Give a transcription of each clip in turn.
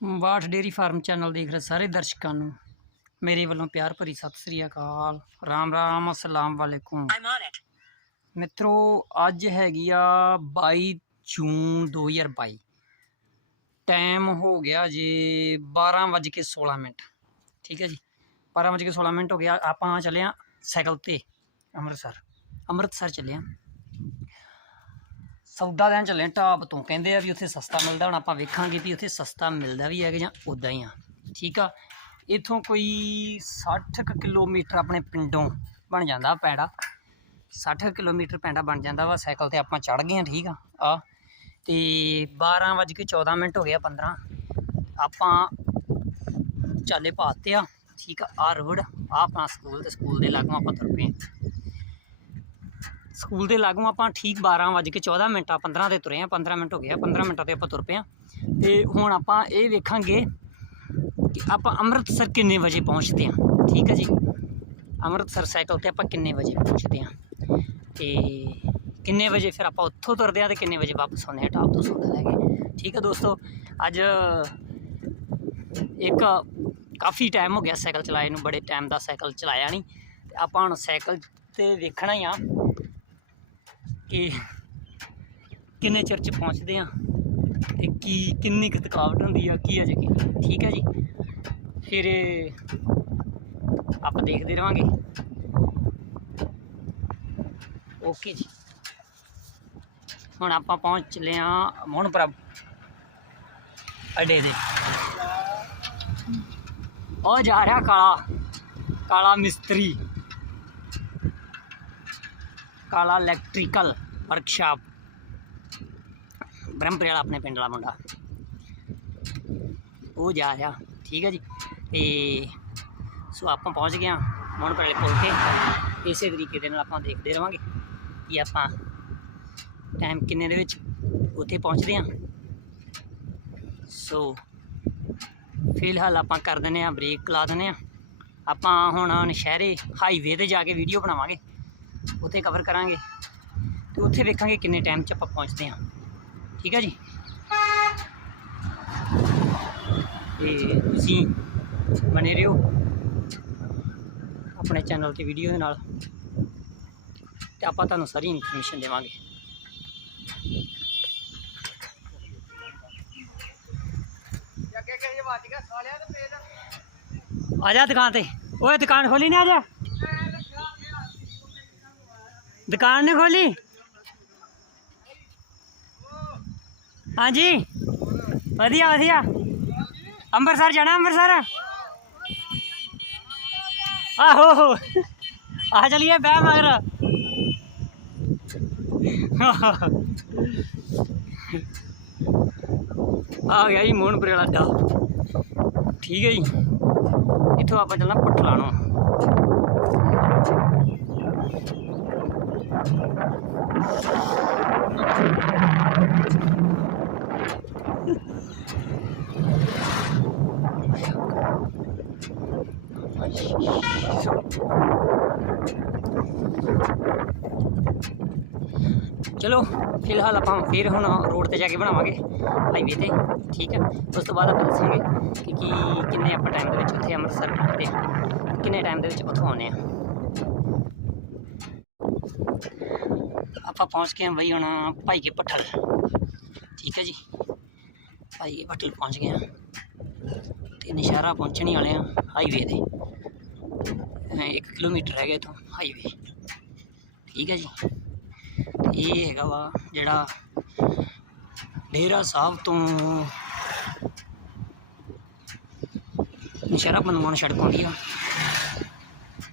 ਵਾਠ dairy farm channel ਦੇਖ ਰਹੇ ਸਾਰੇ ਦਰਸ਼ਕਾਂ ਨੂੰ ਮੇਰੇ ਵੱਲੋਂ ਪਿਆਰ ਭਰੀ ਸਤਿ ਸ੍ਰੀ ਅਕਾਲ। ਰਾਮ ਰਾਮ, ਅਸਲਾਮ ਵਾਲੇਕੁਮ ਮਿੱਤਰੋ। ਅੱਜ ਹੈਗੀ ਆ 22 ਜੂਨ 2022। ਟਾਈਮ ਹੋ ਗਿਆ ਜੀ 12:16। ਠੀਕ ਹੈ ਜੀ, 12:16 ਹੋ ਗਿਆ। ਆਪਾਂ ਚੱਲੇ ਆ ਸਾਈਕਲ ਤੇ ਅੰਮ੍ਰਿਤਸਰ ਚੱਲੇ ਆ ਸੌਦਾ ਲੈਣ ਚੱਲੇ ਢਾਬ ਤੋਂ। ਕਹਿੰਦੇ ਆ ਵੀ ਉੱਥੇ ਸਸਤਾ ਮਿਲਦਾ। ਹੁਣ ਆਪਾਂ ਵੇਖਾਂਗੇ ਵੀ ਉੱਥੇ ਸਸਤਾ ਮਿਲਦਾ ਵੀ ਹੈ ਕਿ ਜਾਂ ਉੱਦਾਂ ਹੀ ਆ। ਠੀਕ ਆ, ਇੱਥੋਂ ਕੋਈ 60 ਕਿਲੋਮੀਟਰ ਆਪਣੇ ਪਿੰਡੋਂ ਬਣ ਜਾਂਦਾ ਪੈਂਡਾ। 60 ਕਿਲੋਮੀਟਰ ਪੈਂਡਾ ਬਣ ਜਾਂਦਾ ਵਾ। ਸਾਈਕਲ ਤੇ ਆਪਾਂ ਚੜ੍ਹ ਗਏ ਹਾਂ। ਠੀਕ ਆ ਤੇ 12:14 ਹੋ ਗਿਆ 15 ਆਪਾਂ ਚਾਲੇ ਪਾਤੇ ਆ। ਠੀਕ ਆ ਰੋਡ ਆ ਆਪਣਾ ਸਕੂਲ ਤੇ ਸਕੂਲ ਦੇ ਲਾਗੋਂ ਆਪਾਂ ਤੁਰ ਪਏ। ਸਕੂਲ ਦੇ ਲਾਗੋਂ ਆਪਾਂ ਠੀਕ 12:14 15 ਤੇ ਤੁਰੇ ਆ। 15 ਮਿੰਟ ਹੋ ਗਏ ਆ, 15 ਮਿੰਟਾਂ ਤੇ ਆਪਾਂ ਤੁਰ ਪਏ ਆ। ਤੇ ਹੁਣ ਆਪਾਂ ਇਹ ਵੇਖਾਂਗੇ ਕਿ ਆਪਾਂ ਅੰਮ੍ਰਿਤਸਰ ਕਿੰਨੇ ਵਜੇ ਪਹੁੰਚਦੇ ਆ। ਠੀਕ ਹੈ ਜੀ, ਅੰਮ੍ਰਿਤਸਰ ਸਾਈਕਲ ਤੇ ਆਪਾਂ ਕਿੰਨੇ ਵਜੇ ਪਹੁੰਚਦੇ ਆ ਤੇ ਕਿੰਨੇ ਵਜੇ ਫਿਰ ਆਪਾਂ ਉੱਥੋਂ ਤੁਰਦੇ ਆ ਤੇ ਕਿੰਨੇ ਵਜੇ ਵਾਪਸ ਆਉਂਦੇ ਆ ਢਾਬ ਤੋਂ ਸੌਦਾ ਲੈ ਕੇ। ਠੀਕ ਹੈ ਦੋਸਤੋ, ਅੱਜ ਇੱਕ ਕਾਫੀ ਟਾਈਮ ਹੋ ਗਿਆ ਸਾਈਕਲ ਚਲਾਏ ਨੂੰ। ਬੜੇ ਟਾਈਮ ਦਾ ਸਾਈਕਲ ਚਲਾਇਆ ਨਹੀਂ ਤੇ ਆਪਾਂ ਹੁਣ ਸਾਈਕਲ ਤੇ ਵੇਖਣਾ ਹੀ ਆ ਕਿ ਕਿੰਨੇ ਚਿਰ 'ਚ ਪਹੁੰਚਦੇ ਆ ਤੇ ਕਿੰਨੀ ਕੁ ਥਕਾਵਟ ਹੁੰਦੀ ਆ, ਕੀ ਅਜੇ ਕੀ। ਠੀਕ ਹੈ ਜੀ, ਫਿਰ ਆਪਾਂ ਦੇਖਦੇ ਰਹਾਂਗੇ। ਓਕੇ ਜੀ, ਹੁਣ ਆਪਾਂ ਪਹੁੰਚ ਚਲੇ ਆ ਮੋਹਨਪੁਰਾ ਅੱਡੇ ਦੇ। ਉਹ ਜਾ ਰਿਹਾ ਕਾਲਾ ਮਿਸਤਰੀ, ਕਾਲਾ ਇਲੈਕਟ੍ਰੀਕਲ ਵਰਕਸ਼ਾਪ, ਬ੍ਰਹਮਪੁਰੇ ਵਾਲਾ ਆਪਣੇ ਪਿੰਡ ਵਾਲਾ ਮੁੰਡਾ ਉਹ ਜਾ ਰਿਹਾ। ਠੀਕ ਹੈ ਜੀ, ਤੇ ਸੋ ਆਪਾਂ ਪਹੁੰਚ ਗਏ ਹਾਂ ਮੋਹਨਪੁਰੇ ਵਾਲੇ ਪੁਲ ਤੇ। ਇਸੇ ਤਰੀਕੇ ਦੇ ਨਾਲ ਆਪਾਂ ਦੇਖਦੇ ਰਹਾਂਗੇ ਕਿ ਆਪਾਂ ਟਾਈਮ ਕਿੰਨੇ ਦੇ ਵਿੱਚ ਉੱਥੇ ਪਹੁੰਚਦੇ ਹਾਂ। ਸੋ ਫਿਲਹਾਲ ਆਪਾਂ ਕਰ ਦਿੰਦੇ ਹਾਂ ਬ੍ਰੇਕ ਲਾ ਦਿੰਦੇ ਹਾਂ। ਆਪਾਂ ਹੁਣ ਨਸ਼ਹਿਰੇ ਹਾਈਵੇ 'ਤੇ ਜਾ ਕੇ ਵੀਡੀਓ ਬਣਾਵਾਂਗੇ, ਉੱਥੇ ਕਵਰ ਕਰਾਂਗੇ ਤੇ ਉੱਥੇ ਵੇਖਾਂਗੇ ਕਿੰਨੇ ਟਾਈਮ 'ਚ ਆਪਾਂ ਪਹੁੰਚਦੇ ਹਾਂ। ਠੀਕ ਹੈ ਜੀ, ਤੇ ਤੁਸੀਂ ਬਣੇ ਰਹੋ ਆਪਣੇ ਚੈਨਲ 'ਤੇ ਵੀਡੀਓ ਦੇ ਨਾਲ ਤੇ ਆਪਾਂ ਤੁਹਾਨੂੰ ਸਾਰੀ ਇਨਫੋਰਮੇਸ਼ਨ ਦੇਵਾਂਗੇ। ਆ ਜਾ ਦੁਕਾਨ ਤੇ। ਓਏ ਦੁਕਾਨ ਖੋਲੀ ਨਾ, ਆ ਜਾ। ਦੁਕਾਨ ਨਹੀਂ ਖੋਲੀ। हाँ जी, वधिया वधिया। अंमृतसर जाना, अंमृतसर आहो आ चलिए बह मगर। आ गया जी मोहनपुरे वाला अड्डा। ठीक है जी, इत्थों आप चलना पटलानो। चलो फिलहाल आप फिर हम रोड पर जाके बनावे हाईवे ते। ठीक है, उस तो बाद आप दसांगे कि किन्ने आप टाइम के उत्थे अमृतसर पहुँचते हैं, किन्ने टाइम के उत्थों आने। आप पहुँच गए बई हम भाई के भट्ठल। ठीक है जी, भाई के भट्ठल पहुँच गए हैं तो नशहरा पहुँचने वाले हैं हाईवे ते। 1 किलोमीटर रह गए तो हाईवे। ठीक है जी, ये है वा जड़ा डेरा साहब तो नशहरा बनवान सड़क आती है।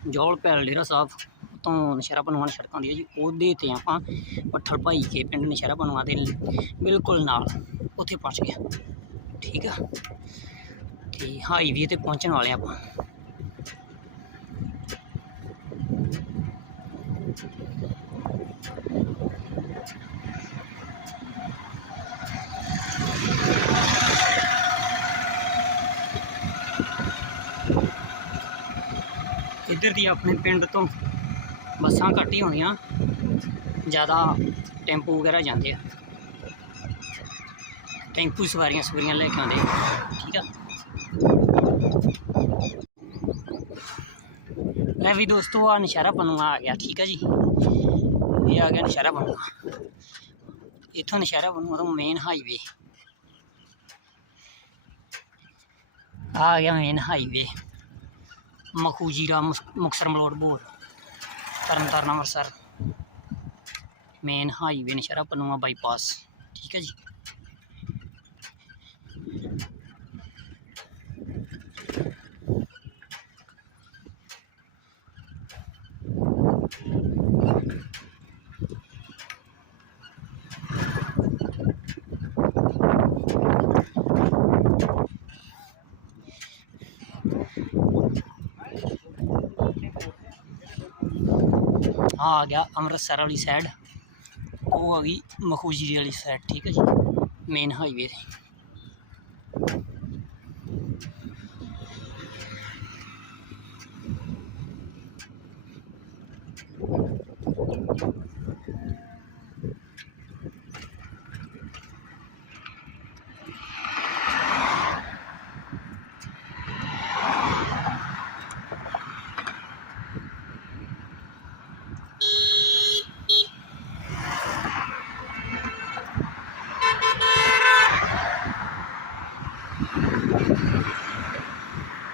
जौल भैल डेरा साहब तो नशहरा बनवान सड़क आती है जी। उहदे ते आपां भट्ठल भाई के पिंड नशहरा बनवा दे बिल्कुल नाल उत्थे पहुँच गया। ठीक है, तो हाईवे ते पहुँचने वाले आपां। इधर दी अपने पिंड तो बसां घट ही होंदियां, ज़्यादा टेंपू वगैरह जाते हैं। टैंपू सवारियां सवारियां लेके आते, ठीक है। मैं भी दोस्तों आ नौशहरा पनुआ आ गया, ठीक है जी। ये आ गया नौशहरा पनुआ, इतों नौशहरा पनुआ तो मेन हाईवे आ गया, मेन हाईवे मखूजीरा मुक्तसर मलोट बोर Tarn Taran Amritsar main highway Naushahra Pannuan bypass, ठीक है जी। हाँ आ गया अमृतसर वाली साइड, वो आ गई मखूजीरी वाली साइड, ठीक है जी, मेन हाईवे।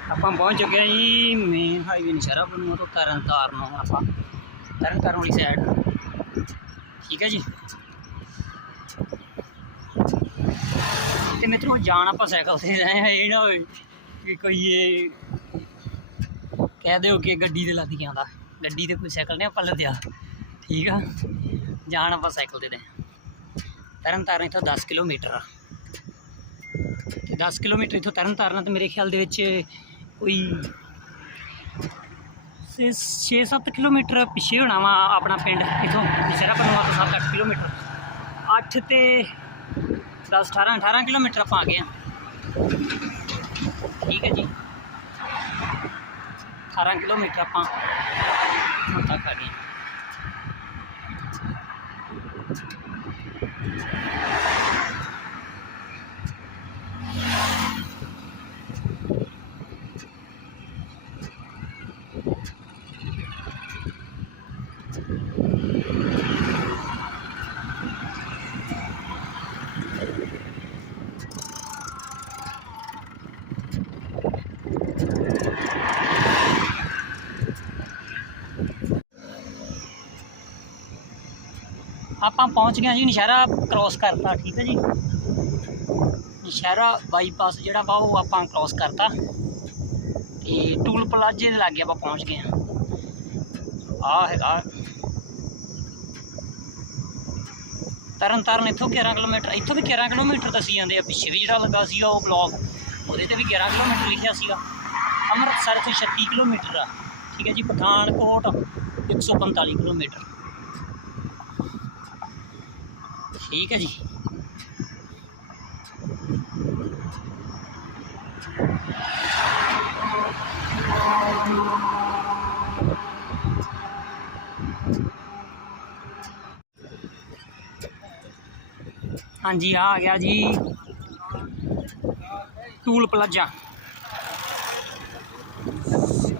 ਆਪਾਂ पहुँच चुके हैं जी मेन हाईवे नौशहरा पनुआ तो तरन तारण, आप तरन तारण वाली साइड, ठीक है जी। तो मित्रों जान आप साइकिल से रहे हैं, ये ना हो कि कोई ये कह दो कि गड्डी ते लद के आंदा, गड्डी ते कोई साइकिल नहीं आप लद्या, ठीक है। जान आप साइकिल से रहे। तरन तारण इत्थों 10 किलोमीटर आ, 10 किलोमीटर इत्थों तरन तारण तो मेरे ख्याल दे विच कोई 6-7 किलोमीटर पिछे होना वा अपना पिंड इत्थों नौशहरा पनुआ तो 7-8 किलोमीटर, 8 ते 10-18 किलोमीटर आप आ गए हैं, ठीक है जी। 18 किलोमीटर आप तक आ गए। आप पहुँच गए जी नौशहरा क्रॉस करता, ठीक है जी। नौशहरा बाईपास जोड़ा वा वो आप क्रॉस करता, तो टूल प्लाजे के लागे आप पहुँच गए हैं। आ है तरन तारण इतों 11 किलोमीटर, इतों भी 11 किलोमीटर दसी जाते, पिछे भी जो लगा सी वो ब्लॉक वो भी 11 किलोमीटर लिखा सीगा। अमृतसर इतों 36 किलोमीटर आ, ठीक है जी। पठानकोट 145 किलोमीटर, ठीक है जी। हाँ जी आ गया जी टूल प्लाजा,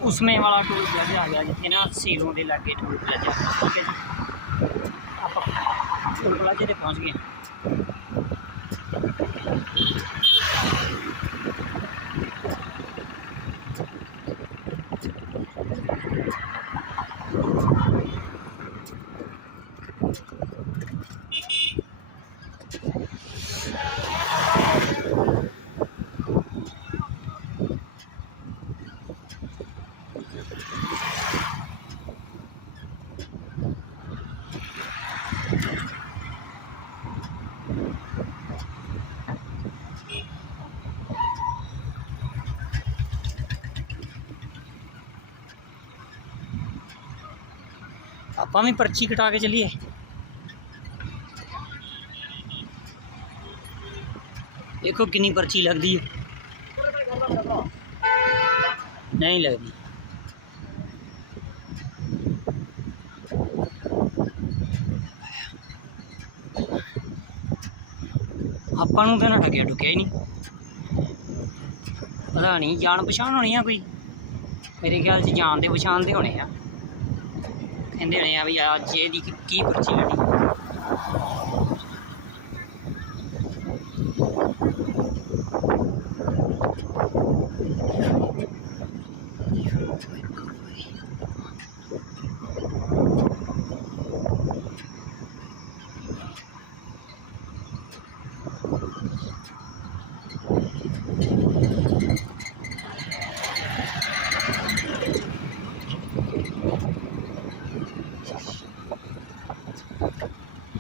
उसमें वाला टूल प्लाजा आ गया जितने ना सीलों के लागे टूल प्लाजा, ठीक है जी। आप टूल प्लाजे पे पहुँच गए। आप भी पर्ची कटा के चलिए। देखो कितनी पर्ची लगती है, नहीं लगती। ਆਪਾਂ ਨੂੰ ਤਾਂ ਨਾ ਠੱਗਿਆ ਠੁੱਕਿਆ ਹੀ ਨਹੀਂ। ਪਤਾ ਨਹੀਂ ਜਾਣ ਪਛਾਣ ਹੋਣੀ ਆ ਕੋਈ, ਮੇਰੇ ਖਿਆਲ 'ਚ ਜਾਣ ਦੇ ਪਛਾਣ ਦੇ ਹੋਣੇ ਆ। ਕਹਿੰਦੇ ਹੋਣੇ ਆ ਵੀ ਅੱਜ ਇਹਦੀ ਕੀ ਪਰਚੀ ਲੈਣੀ।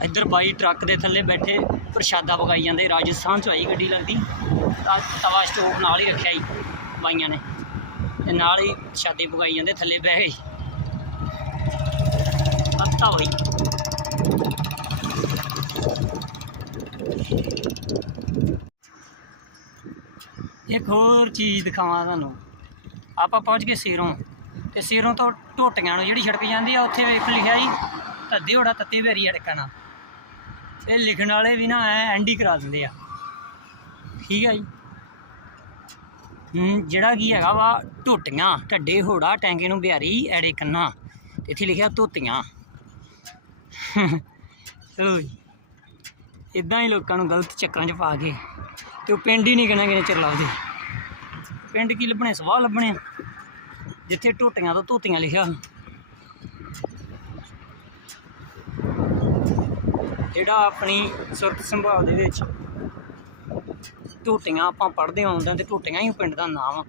ਇੱਧਰ ਬਾਈ ਟਰੱਕ ਦੇ ਥੱਲੇ ਬੈਠੇ ਪ੍ਰਸ਼ਾਦਾ ਪਕਾਈ ਜਾਂਦੇ। ਰਾਜਸਥਾਨ 'ਚ ਆਈ ਗੱਡੀ ਲੱਗਦੀ, ਤਵਾ ਸਟੋਵ ਨਾਲ ਹੀ ਰੱਖਿਆ ਜੀ ਬਾਈਆਂ ਨੇ, ਤੇ ਨਾਲ ਹੀ ਪ੍ਰਸ਼ਾਦੇ ਪਕਾਈ ਜਾਂਦੇ, ਥੱਲੇ ਬਹਿ ਗਏ। ਪੱਤਾ ਬਾਈ ਇੱਕ ਹੋਰ ਚੀਜ਼ ਦਿਖਾਵਾਂ ਤੁਹਾਨੂੰ। ਆਪਾਂ ਪਹੁੰਚ ਗਏ ਸੀਰੋਂ, ਤੇ ਸੀਰੋਂ ਤੋਂ ਢੋਟੀਆਂ ਨੂੰ ਜਿਹੜੀ ਸੜਕ ਜਾਂਦੀ ਆ, ਉੱਥੇ ਵੇਖ ਲਿਖਿਆ ਜੀ ਧੱਦੇ ਹੋੜਾ ਤੱਤੀ ਭੈਰੀ ਅੜਕਣਾ। ਇਹ ਲਿਖਣ ਵਾਲੇ ਵੀ ਨਾ ਐਂਡ ਹੀ ਕਰਾ ਦਿੰਦੇ ਆ, ਠੀਕ ਹੈ ਜੀ। ਜਿਹੜਾ ਕੀ ਹੈਗਾ ਵਾ ਢੋਟੀਆਂ ਢੱਡੇ ਹੋੜਾ ਟੈਂਕੇ ਨੂੰ ਬਿਹਾਰੀ ਐੜੇ ਕੰਨਾ, ਇੱਥੇ ਲਿਖਿਆ ਧੋਤੀਆਂ। ਚਲੋ ਜੀ, ਇੱਦਾਂ ਹੀ ਲੋਕਾਂ ਨੂੰ ਗਲਤ ਚੱਕਰਾਂ 'ਚ ਪਾ ਕੇ ਤੇ ਉਹ ਪਿੰਡ ਹੀ ਨਹੀਂ ਕਹਿਣਾ ਕਿਨੇ ਚਿਰ ਲੱਭਦੇ। ਪਿੰਡ ਕੀ ਲੱਭਣੇ, ਸਵਾਹ ਲੱਭਣੇ ਜਿੱਥੇ ਢੋਟੀਆਂ ਤੋਂ ਧੋਤੀਆਂ ਲਿਖਿਆ। ਜਿਹੜਾ ਆਪਣੀ ਸੁਰਤ ਸੰਭਾਲ ਦੇ ਵਿੱਚ ਢੋਟੀਆਂ ਆਪਾਂ ਪੜ੍ਹਦੇ ਆਉਂਦੇ, ਅਤੇ ਢੋਟੀਆਂ ਹੀ ਪਿੰਡ ਦਾ ਨਾਮ ਆ,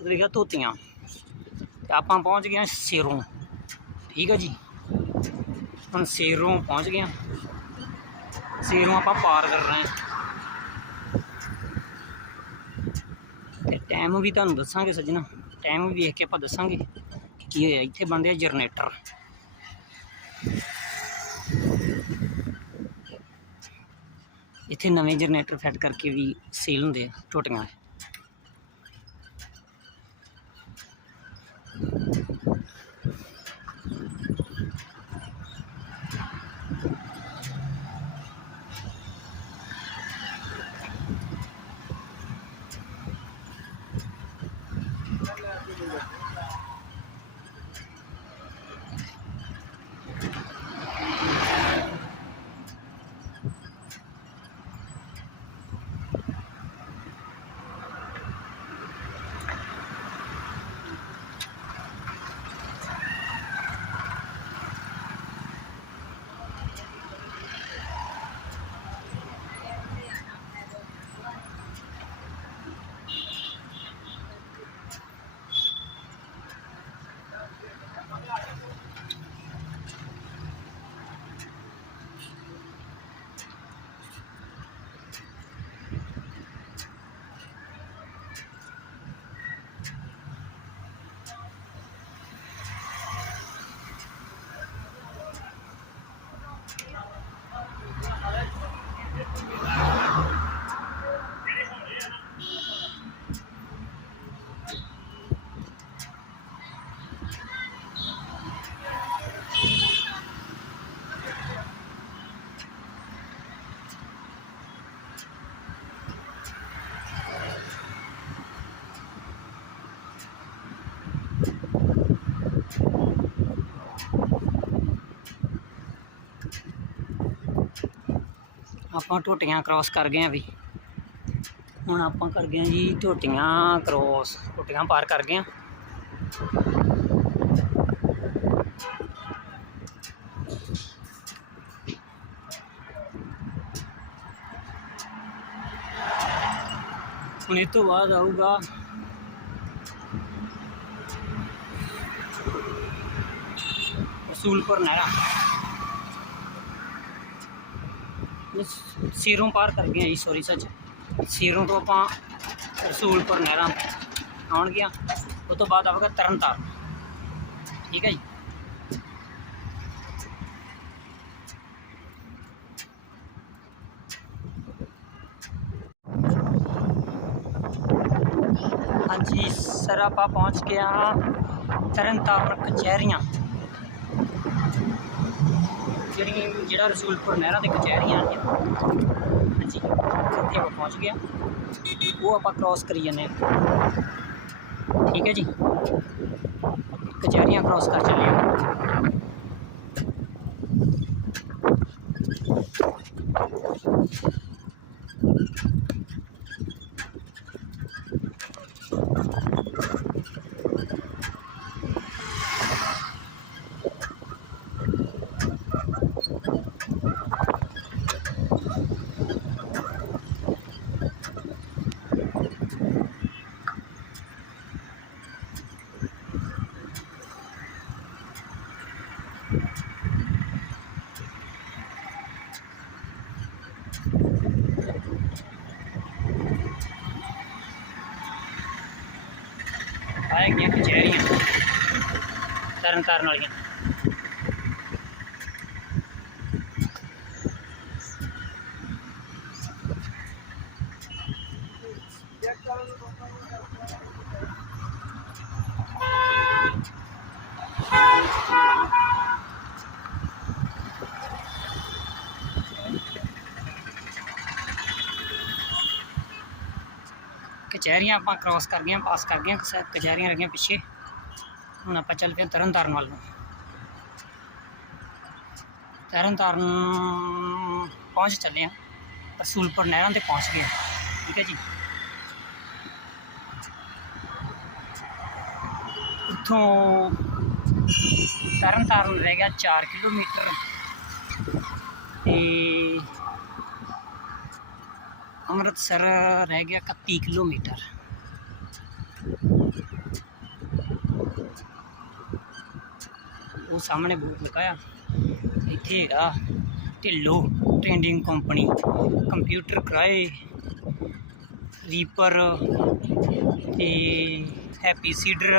ਲਿਖਿਆ ਧੋਤੀਆਂ। ਅਤੇ ਆਪਾਂ ਪਹੁੰਚ ਗਏ ਸੀਰੋਂ, ਠੀਕ ਆ ਜੀ। ਹੁਣ ਸੀਰੋਂ ਪਹੁੰਚ ਗਏ, ਸੀਰੋਂ ਆਪਾਂ ਪਾਰ ਕਰਨਾ ਹੈ। ਅਤੇ ਟਾਈਮ ਵੀ ਤੁਹਾਨੂੰ ਦੱਸਾਂਗੇ ਸੱਜਣਾ, ਟਾਈਮ ਵੀ ਵੇਖ ਕੇ ਆਪਾਂ ਦੱਸਾਂਗੇ ਕੀ ਹੋਇਆ। ਇੱਥੇ ਬਣਦੇ ਆ ਜਨਰੇਟਰ, ਇੱਥੇ ਨਵੇਂ ਜਨਰੇਟਰ ਫਿੱਟ ਕਰਕੇ ਵੀ ਸੇਲ ਹੁੰਦੇ ਆ ਢੋਟੀਆਂ। ਆਪਾਂ ਢੋਟੀਆਂ ਕ੍ਰੋਸ ਕਰ ਗਏ ਆ ਵੀ। ਹੁਣ ਆਪਾਂ ਕਰ ਗਏ ਜੀ ਢੋਟੀਆਂ ਕ੍ਰੋਸ, ਢੋਟੀਆਂ ਪਾਰ ਕਰ ਗਏ ਆ। ਹੁਣ ਇਸ ਤੋਂ ਬਾਅਦ ਆਊਗਾ ਰਸੂਲਪੁਰ ਨਹਿਰਾ। ਸੀਰੋਂ ਪਾਰ ਕਰ ਗਏ ਜੀ, ਸੌਰੀ ਸੱਚ, ਸੀਰੋਂ ਤੋਂ ਆਪਾਂ ਰਸੂਲਪੁਰ ਨਹਿਰਾਂ ਆਉਣਗੀਆਂ। ਉਸ ਤੋਂ ਬਾਅਦ ਆਵੇਗਾ ਤਰਨਤਾਰਨ, ਠੀਕ ਹੈ ਜੀ। ਹਾਂਜੀ ਸਰ, ਆਪਾਂ ਪਹੁੰਚ ਗਏ ਹਾਂ ਤਰਨਤਾਰਨ ਕਚਹਿਰੀਆਂ। ਜਿਹੜਾ ਰਸੂਲਪੁਰ ਨਹਿਰਾਂ ਦੇ ਕਚਹਿਰੀਆਂ ਨੇ ਹਾਂਜੀ ਉੱਥੇ ਆਪਾਂ ਪਹੁੰਚ ਗਏ ਉਹ ਆਪਾਂ क्रॉस करी जाने ठीक है जी कचहरियाँ क्रॉस कर चले आएगी कचहरियाँ तरन तारण वाली कचहरियाँ आप क्रॉस कर गए पास कर गए कचहरियाँ रह गई पिछे हूँ आप चल पे तरन तारण वाल तरन तारण पहुँच चले हैं रसूलपुर नहरों से पहुँच गए ठीक है जी उतों तरन तारण रह गया 4 किलोमीटर अमृतसर रह गया 31 किलोमीटर वो सामने बोर्ड लगाया इत्थे है ढिल्लो ट्रेडिंग कंपनी कंप्यूटर कराए रीपर ते हैप्पी सीडर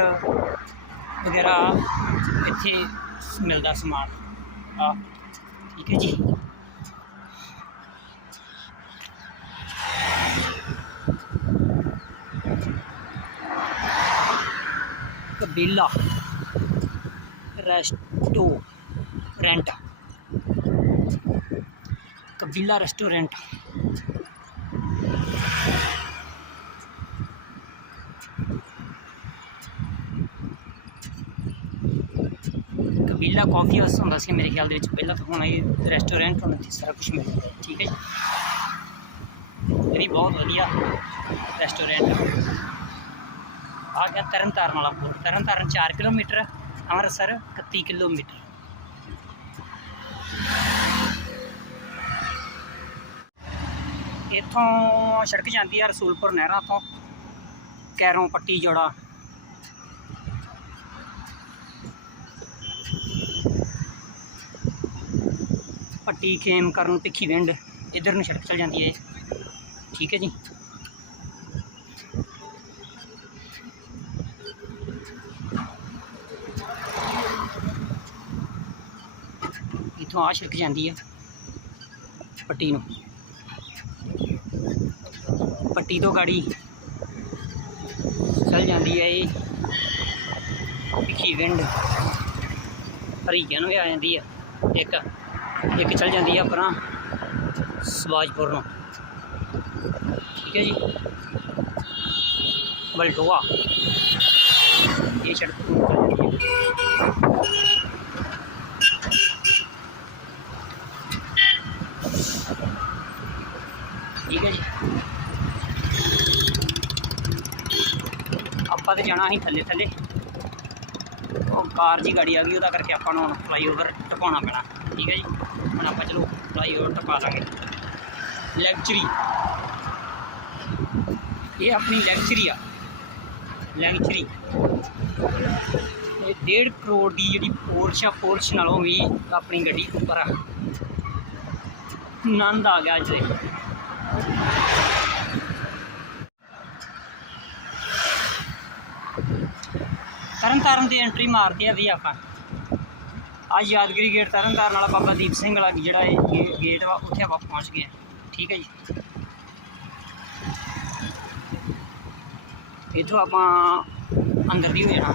वगैरह इत्थे मिलता समान ठीक है जी कबीला रेस्टोरेंट कबीला रेस्टोरेंट कबीला कॉफ़ी हाउस होंदा सी मेरे ख्याल दे विच पहला तो हुण ये रेस्टोरेंट होने थे सारा कुछ मिलता ठीक है जी बहुत वधिया रेस्टोरेंट आ गया तरन तारण वाला पुल तरन तारण 4 किलोमीटर अमृतसर 31 किलोमीटर इतों सड़क जाती है रसूलपुर नहर तो कैरों पट्टी जोड़ा पट्टी खेम करन भिखी विंड इधर नूं सड़क चल जाती है ठीक है जी इतों आ सड़क जाती है पट्टी नूं पट्टी तो गाड़ी चल जाती है ये भिखी विंड हरीकिया भी आ जाती है एक चल जाती है अपना सवाजपुर नूं ठीक है जी बलटोआ ये सड़क चल जाती है ठीक है जी ਆਪਾਂ तो जाना ही थले थले और कार जी गाड़ी आ गई वह करके अपन फ्लाईओवर टपाना पैना ठीक है जी हम आप चलो फ्लाईओवर टपा देंगे लैगचरी ये अपनी लैगचरी आ लैगचरी 1.5 करोड़ की जी पोर्श नालों भी अपनी गड्डी उपर आ आनंद आ गया अज तरन तारण की एंट्री मारती है भी आप आज यादगिरी गेट तरन तारण वाला बाबा दीप सिंह वाला जोड़ा गेट वा उत्थे आप पहुँच गए ठीक है जी इतों आप अंदर भी हो जाना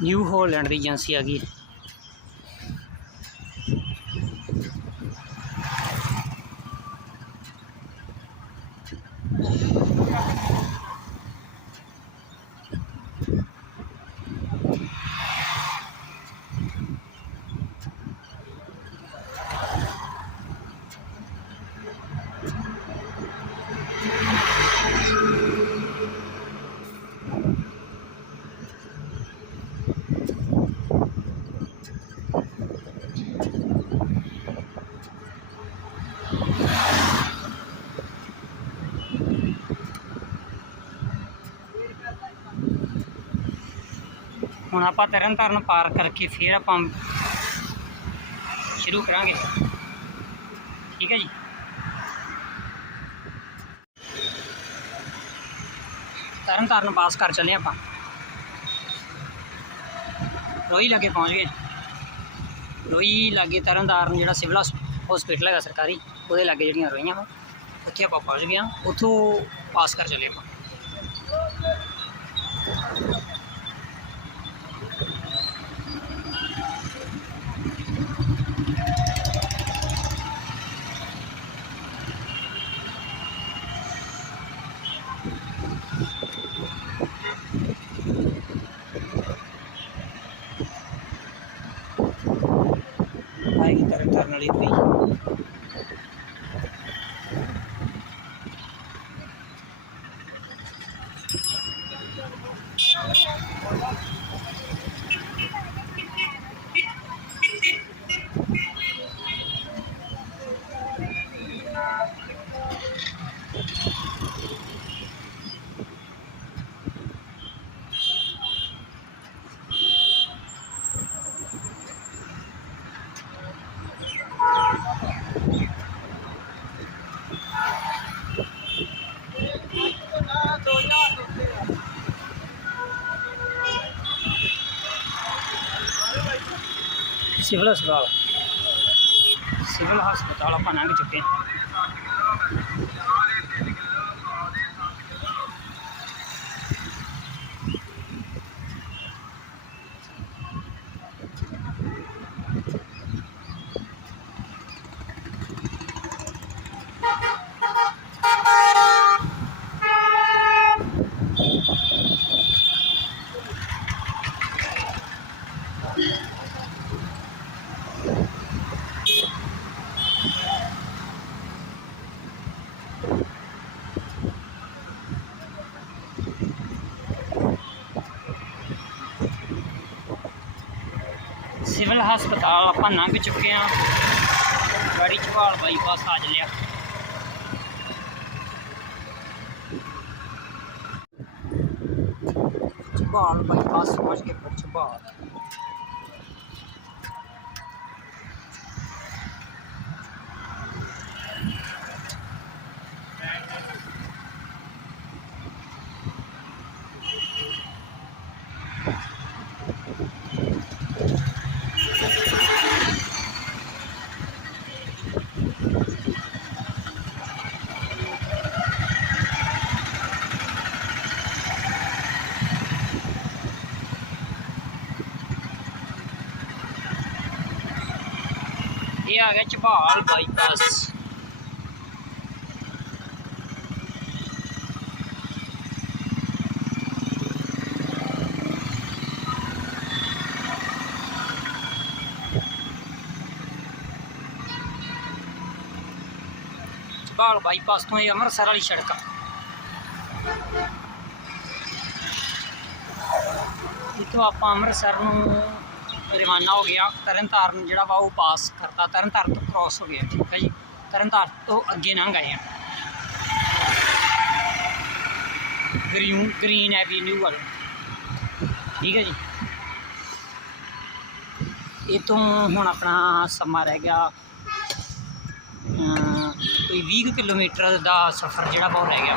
न्यू हॉलैंड की एजेंसी आ गई। ਹੁਣ ਆਪਾਂ ਤਰਨਤਾਰਨ ਪਾਰ ਕਰਕੇ फिर ਆਪਾਂ शुरू करांगे। ठीक है जी। तरनताਰਨ पास कर चले आप रोही लागे पहुँच गए। रोही लागे तरनताਰਨ जो सिविल हॉस्पिटल है सरकारी वो लागे जो रोहियाँ वा उत्थे आप पहुँच गए। उतों पास कर चले आप आएगी तरनताਰਨ वाली रोही। सिविल हस्पताल आप लंघ चुके हैं। सिविल हस्पताल आप लंघ चुके हैं। गाड़ी झबाल बाईपास आ चलिया। झबाल बाईपास पहुँच के फिर झबाल ये आ गया झबाल बाईपास। झबाल बाईपास तो ये अमृतसर वाली सड़क इतों आप अमृतसर रवाना हो गया। तरनताਰਨ जोड़ा वा वो पास करता तरनताਰਨ तो क्रॉस हो गया। ठीक है जी। तरनताਰਨ तो अगे लंघ आए हैं। ग्रीन एवेन्यू वाल, ठीक है जी। इतों हुण अपना समा रह गया कोई 20 किलोमीटर का सफ़र जोड़ा बहुत रह गया।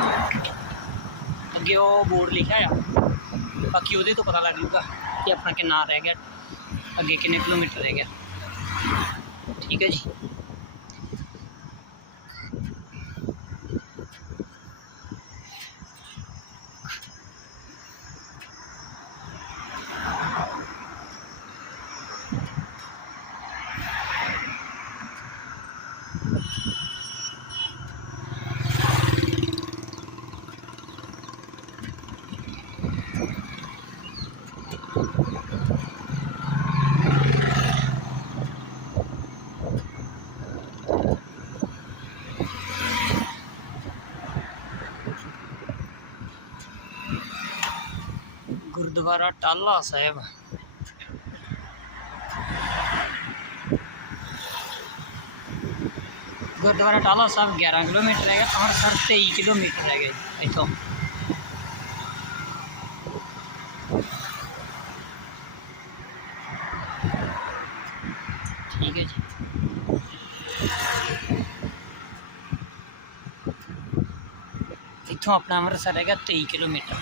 अगे वो बोर्ड लिखा आ, बाकी वो तो पता लग जूगा कि अपना कितना रह गया, अगे किन्ने किलोमीटर रह गया, ठीक है जी। गुरुद्वारा टाला साहब, गुरुद्वारा टाला साहब 11 किलोमीटर है, अमृतसर 23 किलोमीटर है इतों। ठीक है जी। इतों अपना अमृतसर है 23 किलोमीटर।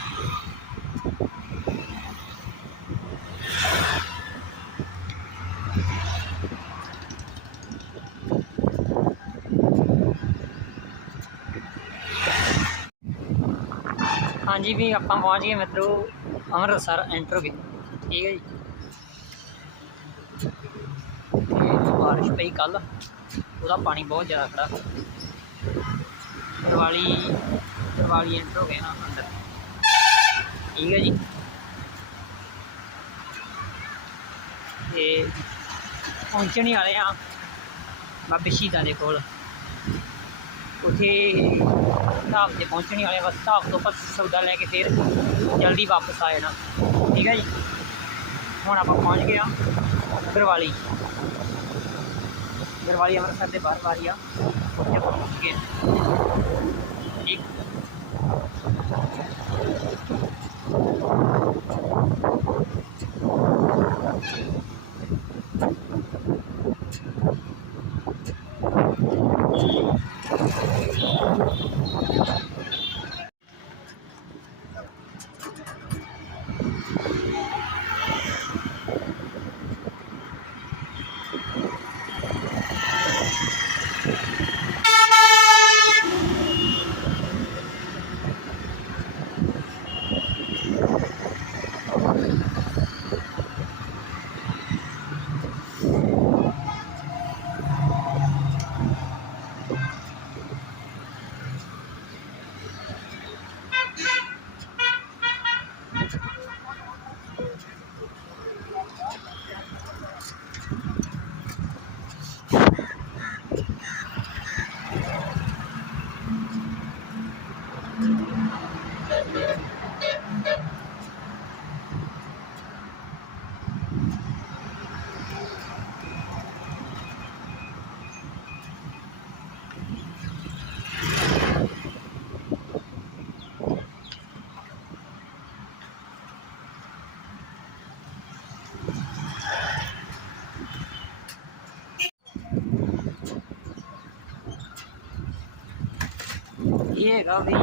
हाँ जी भी आप पहुँच गए मित्रों अमृतसर एंटर हो गए, ठीक है जी। बारिश पई कल, वह पानी बहुत ज़्यादा खड़ा, दरवाली एंटर हो गए ना अंदर, ठीक है जी। ते पहुँचने वाले हाँ बाबे शहीदां दे कोल, उत्थे ढाब से पहुँचने वाले, बस ढाब तो बस सौदा लैके फिर जल्दी वापस आ जाना, ठीक है जी। हुण आप पहुँच गए गरवाली अमृतसर के बाहर बारी आ, उत्थे पहुँच गए, ठीक। ये है भी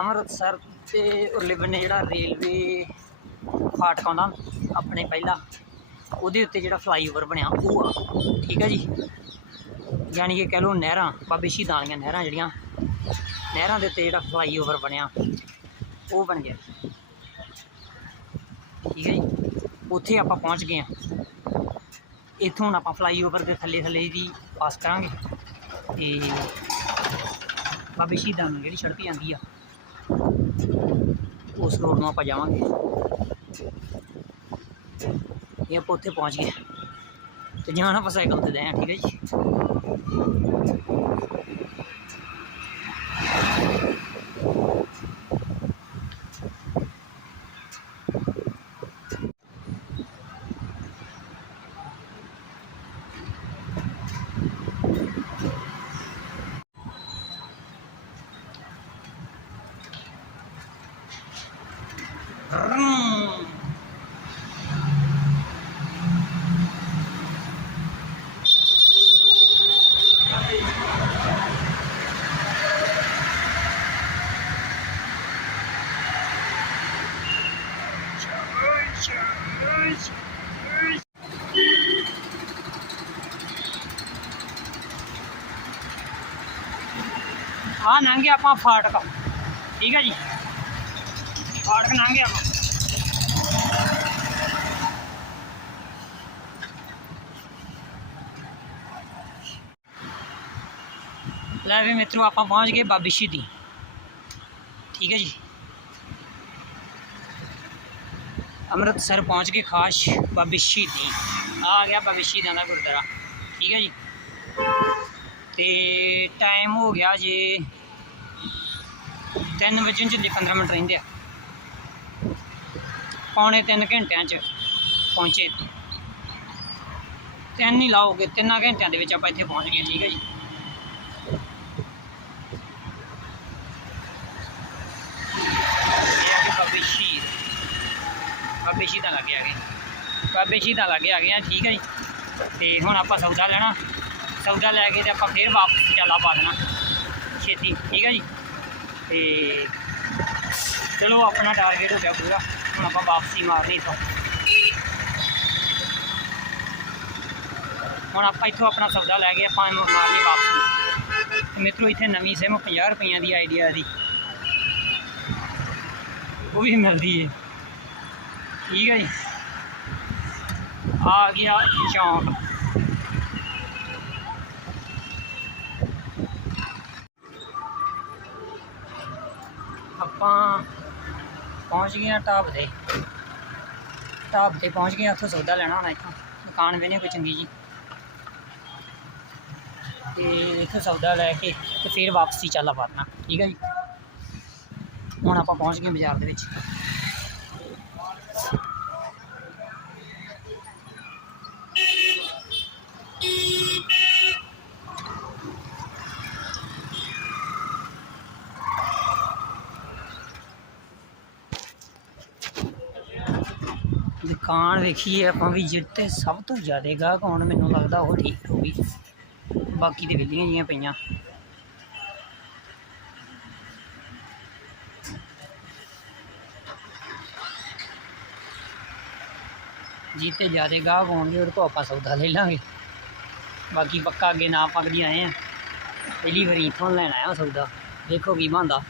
अमृतसर के उरले बन्ने जो रेलवे फाटक आउंदा अपने पहला उहदे उत्ते जो फ्लाईओवर बनया वो, ठीक है जी। यानी कि कह लो नहरां बाबे शहीदां वालियां नहरां जिहड़ियां नहरां दे उत्ते जो फ्लाईओवर बनया वो बन गया, ठीक है जी। उत्थे आपां पहुँच गए हैं, इत्थों हुण आपां फ्लाईओवर के थल्ले थल्ले दी पास करांगे ते बाबे शहीदां नूं जिहड़ी सड़क जांदी आ उस रोड में आप जावांगे, ये आप उत्थे पहुँच गए तो जाना आप साइकिल से दें, ठीक है जी। हाँ लंघ गया आप फाटक, ठीक है जी, फाटक लंघ गया आप। लै भी मित्रों आप पहुँच गए बाबी शहीदी, ठीक है जी, अमृतसर पहुँच गए खास बाबी शहीदी। आ गया बाबी शहीदा का गुरुद्वारा, ठीक है जी। तो टाइम हो गया जी 3 बजन चले 15 मिनट रेंदे, पौने 3 घंटिया पहुँचे, 3 ही लाओगे, 3 घंटिया के आप इतने पहुँच गए, ठीक है जी। बाबे शहीद, बाबे शहीदा लागे आ गए, बाबे शहीदा लागे आ गए, ठीक है जी। तो हुण आपां सौदा लेना, सौदा लैके तो आप फिर वापस चाला पा देना छेती, ठीक है जी। तो चलो अपना टारगेट हो गया पूरा, हम आप वापसी मारनी इतों, हम आप इतों अपना सौदा लैके आप मारनी वापसी। मित्रों इतने नवी सिम 50 रुपये की आइडिया की वो भी मिलती है, ठीक है जी। आ गया चौंक, ਆਪਾਂ पहुँच गए ढाबे, ढाबे पहुँच गए, उतों सौदा लेना होना, इतों दुकान वेने कोई चंगी जी, तो इतों सौदा लैके तो फिर वापसी चाला पाना, ठीक है जी। हुण आप पहुँच गए बाजार के विच, दुकान वेखिए आप भी जिते सब तो ज़्यादा गाहक आउण मैनूं लगदा वो ठीक होगी, बाकी तो विहलियां जिहियां पईयां। जिते ज़्यादा गाहक आउणगे उहदे कोल आपां सौदा ले लांगे, बाकी पक्का अगे ना पकड़ी आए हैं, पहली बारी इत्थों लैन आया सौदा, देखो की बनदा।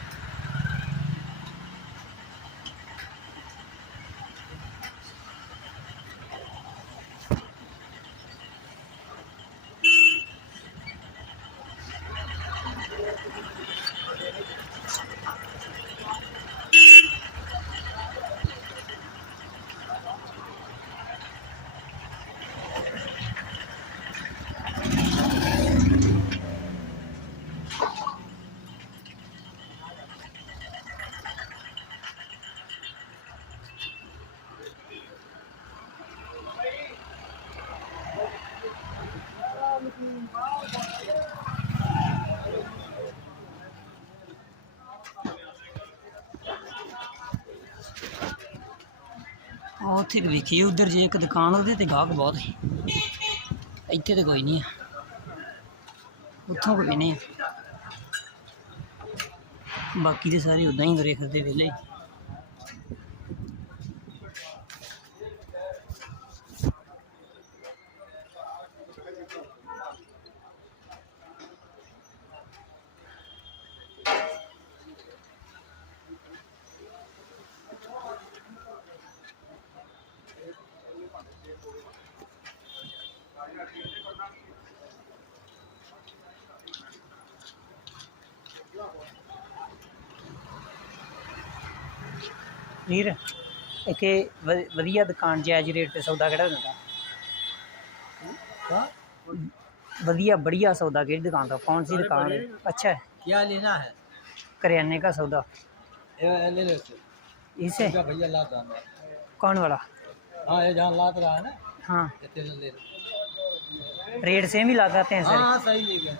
उत्थे देखिए उधर जे एक दुकान वो गाहक बहुत है, इत्थे तो कोई नहीं है, उत्थों कोई नहीं है, बाकी तो सारे उदा ही तुरे फिरदे वेले। वीर इत्थे वधिया दुकान जायज़ रेट पे सौदा किहड़ा दिंदा? वधिया बढ़िया सौदा किहड़ी दुकान का, कौन सी दुकान है? अच्छा है, क्या लेना है? करियाने का सौदा ले लो इसे भैया लात रहा है। कौन वाला? हाँ ये जहाँ लात रहा है ना, हाँ ले लो। रेट सेम ही लगाते हैं सर? हाँ सही ले गया।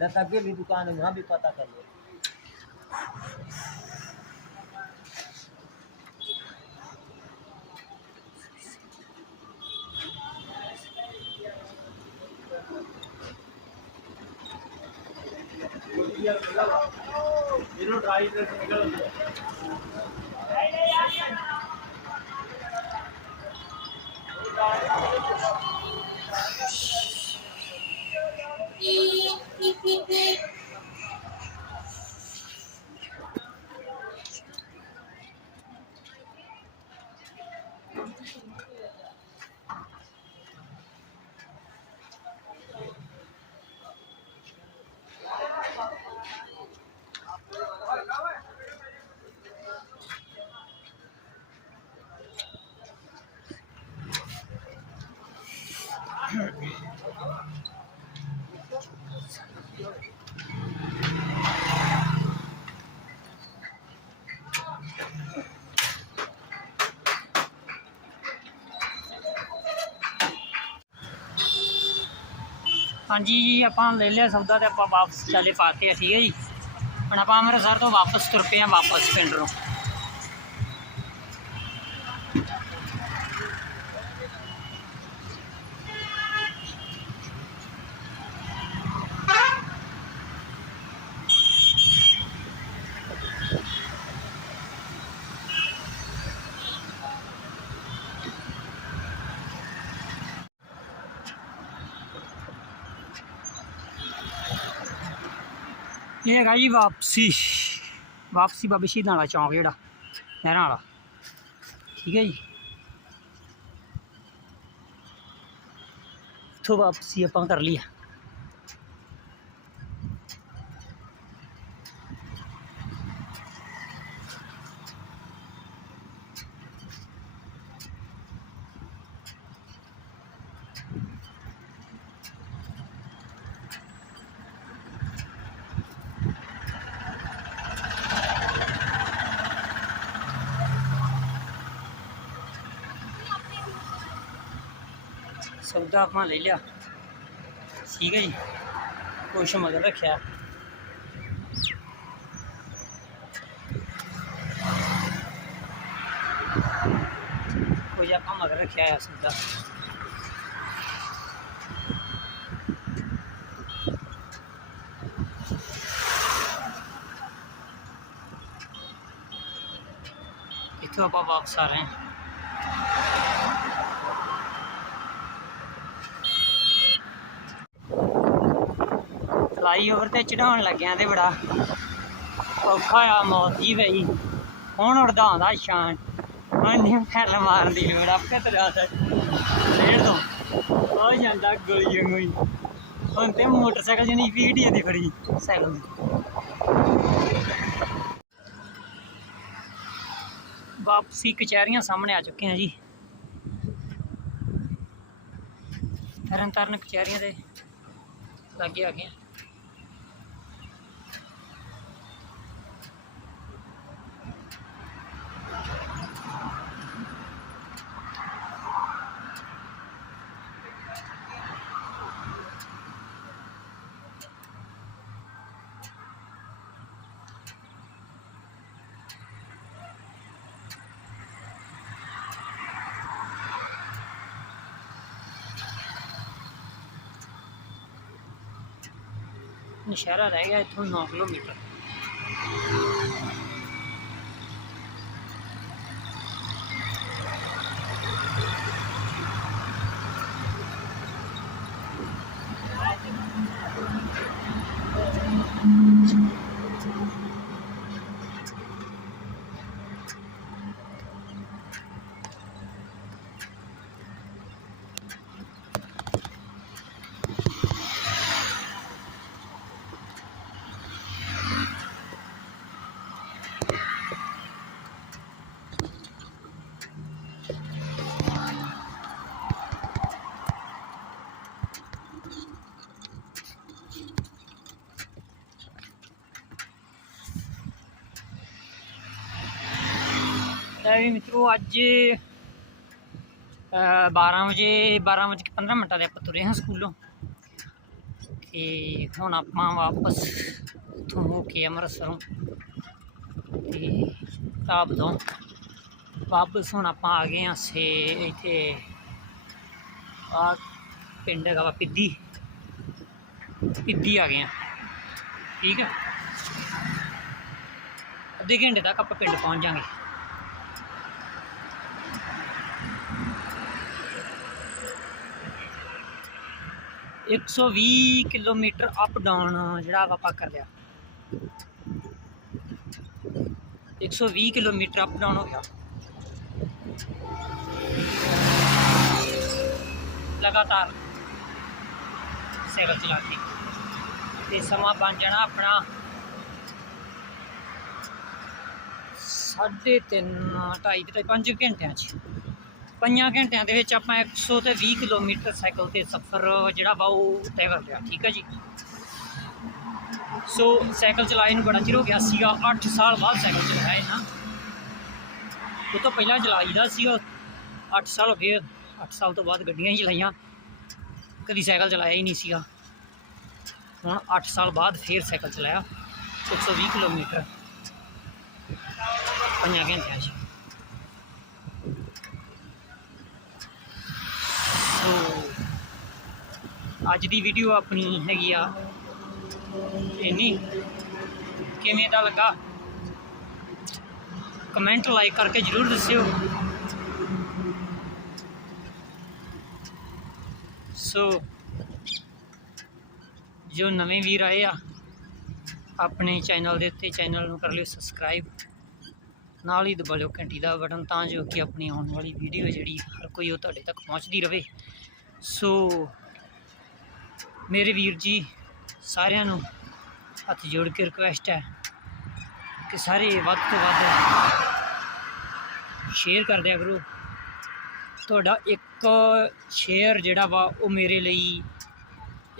दस आगे भी दुकान है, वहाँ भी पता कर लो। हाँ जी ਆਪਾਂ ਲੈ ਲਿਆ ਸੌਦਾ ਤੇ ਆਪਾਂ ਵਾਪਸ ਚਾਲੇ ਪਾਤੇ ਆ। ਠੀਕ ਹੈ ਜੀ, ਹੁਣ ਆਪਾਂ ਅੰਮ੍ਰਿਤਸਰ ਤੋਂ ਵਾਪਸ ਤੁਰ ਪਏ ਆ ਵਾਪਸ ਪਿੰਡ ਨੂੰ। ਇਹ ਹੈਗਾ ਜੀ ਵਾਪਸੀ ਬਾਬੇ ਸ਼ਹੀਦਾਂ ਵਾਲਾ ਚੌਂਕ ਜਿਹੜਾ ਨਹਿਰਾਂ ਵਾਲਾ। ਠੀਕ ਹੈ ਜੀ, ਇੱਥੋਂ ਵਾਪਸੀ ਆਪਾਂ ਕਰ ਲਈ ਆ। सौदा अपना ले लिया। ठीक है जी, कुछ मगर रखा कुछ आप मगर रखा है सौदा। इतों आप वापस आ रहे हैं। फ्लाईओवर ते चढ़ाउण लग्या ते बड़ा औखा होया, मौत जी पई। हुण उड़दा आंदा शान, हुण फैल मारन दी लोड़, आपे तरा रेड़ तो हो जांदा गोली वांगू ही। हुण ते मोटरसाइकिल जनी पीटी दी खड़ी साइकिल दी। वापसी कचहरियां सामने आ चुके हैं जी। तरन तारण कचहरियां दे लागे आ गए। नशहरा रह गया इतों 9 किलोमीटर। मित्रों अज 12 बजे 12 बज के 15 मिनट आप तुरे हाँ स्कूलों। ਤੇ ਹੁਣ ਆਪਾਂ ਵਾਪਸ ਉੱਥੋਂ ਹੋ ਕੇ ਅੰਮ੍ਰਿਤਸਰੋਂ ਤੇ ਢਾਬ ਤੋਂ ਵਾਪਸ ਹੁਣ ਆਪਾਂ ਆ ਗਏ ਹਾਂ ਇੱਥੇ ਆ ਪਿੰਡ ਹੈਗਾ ਵਾ ਪਿੱਦੀ ਆ ਗਏ ਹਾਂ। ਠੀਕ ਹੈ, ਅੱਧੇ ਘੰਟੇ ਤੱਕ ਆਪਾਂ ਪਿੰਡ ਪਹੁੰਚ ਜਾਵਾਂਗੇ। ਇੱਕ 120 ਕਿਲੋਮੀਟਰ ਅਪ ਡਾਊਨ ਜਿਹੜਾ ਆਪਾਂ ਕਰ ਲਿਆ। 120 ਕਿਲੋਮੀਟਰ ਅਪ ਡਾਊਨ ਹੋ ਗਿਆ ਲਗਾਤਾਰ ਸਾਈਕਲ ਚਲਾ ਕੇ। ਤੇ ਸਮਾਂ ਬਣ ਜਾਣਾ ਆਪਣਾ 3.5 2.5 5 ਘੰਟਿਆਂ 'ਚ। 5 ਘੰਟਿਆਂ ਦੇ ਵਿੱਚ ਆਪਾਂ 120 ਕਿਲੋਮੀਟਰ ਸਾਈਕਲ 'ਤੇ ਸਫ਼ਰ ਜਿਹੜਾ ਵਾ ਉਹ ਤੈਅ ਕਰ ਲਿਆ। ਠੀਕ ਹੈ ਜੀ। ਸੋ ਸਾਈਕਲ ਚਲਾਏ ਨੂੰ ਬੜਾ ਚਿਰ ਹੋ ਗਿਆ ਸੀਗਾ, 8 ਸਾਲ ਬਾਅਦ ਸਾਈਕਲ ਚਲਾਇਆ ਹੈ ਨਾ। ਉਹ ਤੋਂ ਪਹਿਲਾਂ ਚਲਾਈਦਾ ਸੀਗਾ, 8 ਸਾਲ ਹੋ ਗਏ। 8 ਸਾਲ ਤੋਂ ਬਾਅਦ ਗੱਡੀਆਂ ਹੀ ਚਲਾਈਆਂ, ਕਦੀ ਸਾਈਕਲ ਚਲਾਇਆ ਹੀ ਨਹੀਂ ਸੀਗਾ। ਹੁਣ 8 ਸਾਲ ਬਾਅਦ ਫਿਰ ਸਾਈਕਲ ਚਲਾਇਆ 120 ਕਿਲੋਮੀਟਰ 5 ਘੰਟਿਆਂ 'ਚ। ਸੋ ਅੱਜ ਦੀ ਵੀਡੀਓ ਆਪਣੀ ਹੈਗੀ ਆ ਇੰਨੀ। ਕਿਵੇਂ ਦਾ ਲੱਗਾ ਕਮੈਂਟ ਲਾਈਕ ਕਰਕੇ ਜ਼ਰੂਰ ਦੱਸਿਓ। ਸੋ ਜੋ ਨਵੇਂ ਵੀਰ ਆਏ ਆ ਆਪਣੇ ਚੈਨਲ ਦੇ ਉੱਤੇ, ਚੈਨਲ ਨੂੰ ਕਰ ਲਿਓ ਸਬਸਕ੍ਰਾਈਬ, ਨਾਲ ਹੀ ਦਬਾ ਲਿਓ ਘੰਟੀ ਦਾ ਬਟਨ ਤਾਂ ਜੋ ਕਿ ਆਪਣੀ ਆਉਣ ਵਾਲੀ ਵੀਡੀਓ ਜਿਹੜੀ ਹਰ ਕੋਈ ਉਹ ਤੁਹਾਡੇ ਤੱਕ ਪਹੁੰਚਦੀ ਰਹੇ। ਸੋ ਮੇਰੇ ਵੀਰ ਜੀ ਸਾਰਿਆਂ ਨੂੰ ਹੱਥ ਜੋੜ ਕੇ ਰਿਕੁਐਸਟ ਹੈ ਕਿ ਸਾਰੇ ਵੱਧ ਤੋਂ ਵੱਧ ਸ਼ੇਅਰ ਕਰ ਦਿਆ ਕਰੋ। ਤੁਹਾਡਾ ਇੱਕ ਸ਼ੇਅਰ ਜਿਹੜਾ ਵਾ ਉਹ ਮੇਰੇ ਲਈ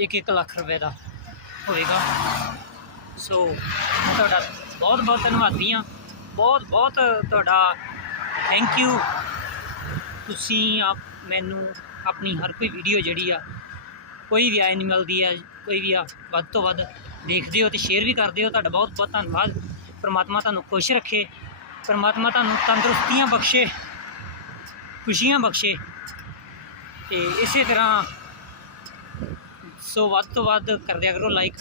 1 ਲੱਖ ਰੁਪਏ ਦਾ ਹੋਵੇਗਾ। ਸੋ ਮੈਂ ਤੁਹਾਡਾ ਬਹੁਤ ਬਹੁਤ ਧੰਨਵਾਦੀ ਹਾਂ, ਬਹੁਤ ਬਹੁਤ ਤੁਹਾਡਾ ਥੈਂਕ ਯੂ। ਤੁਸੀਂ ਮੈਨੂੰ ਆਪਣੀ ਹਰ ਕੋਈ ਵੀਡੀਓ ਜਿਹੜੀ ਆ ਕੋਈ ਵੀ ਆਏ ਨਹੀਂ ਮਿਲਦੀ ਹੈ, ਕੋਈ ਵੀ ਆ ਵੱਧ ਤੋਂ ਵੱਧ ਦੇਖਦੇ ਹੋ ਅਤੇ ਸ਼ੇਅਰ ਵੀ ਕਰਦੇ ਹੋ। ਤੁਹਾਡਾ ਬਹੁਤ ਬਹੁਤ ਧੰਨਵਾਦ। ਪਰਮਾਤਮਾ ਤੁਹਾਨੂੰ ਖੁਸ਼ ਰੱਖੇ, ਪਰਮਾਤਮਾ ਤੁਹਾਨੂੰ ਤੰਦਰੁਸਤੀਆਂ ਬਖਸ਼ੇ, ਖੁਸ਼ੀਆਂ ਬਖਸ਼ੇ ਅਤੇ ਇਸੇ ਤਰ੍ਹਾਂ ਸੋ ਵੱਧ ਤੋਂ ਵੱਧ ਕਰ ਦਿਆ ਕਰੋ ਲਾਈਕ,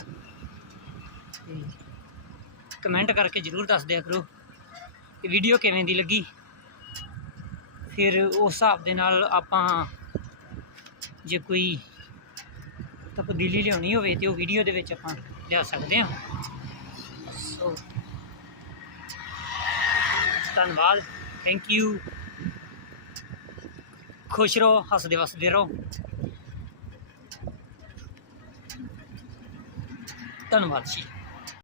ਅਤੇ ਕਮੈਂਟ ਕਰਕੇ ਜ਼ਰੂਰ ਦੱਸ ਦਿਆ ਕਰੋ ਕਿ ਵੀਡੀਓ ਕਿਵੇਂ ਦੀ ਲੱਗੀ। ਫਿਰ ਉਸ ਹਿਸਾਬ ਦੇ ਨਾਲ ਆਪਾਂ ਜੇ ਕੋਈ ਤਬਦੀਲੀ ਲਿਆਉਣੀ ਹੋਵੇ ਤਾਂ ਉਹ ਵੀਡੀਓ ਦੇ ਵਿੱਚ ਆਪਾਂ ਲਿਆ ਸਕਦੇ ਹਾਂ। ਸੋ ਧੰਨਵਾਦ, ਥੈਂਕ ਯੂ। ਖੁਸ਼ ਰਹੋ, ਹੱਸਦੇ ਵਸਦੇ ਰਹੋ। ਧੰਨਵਾਦ ਜੀ।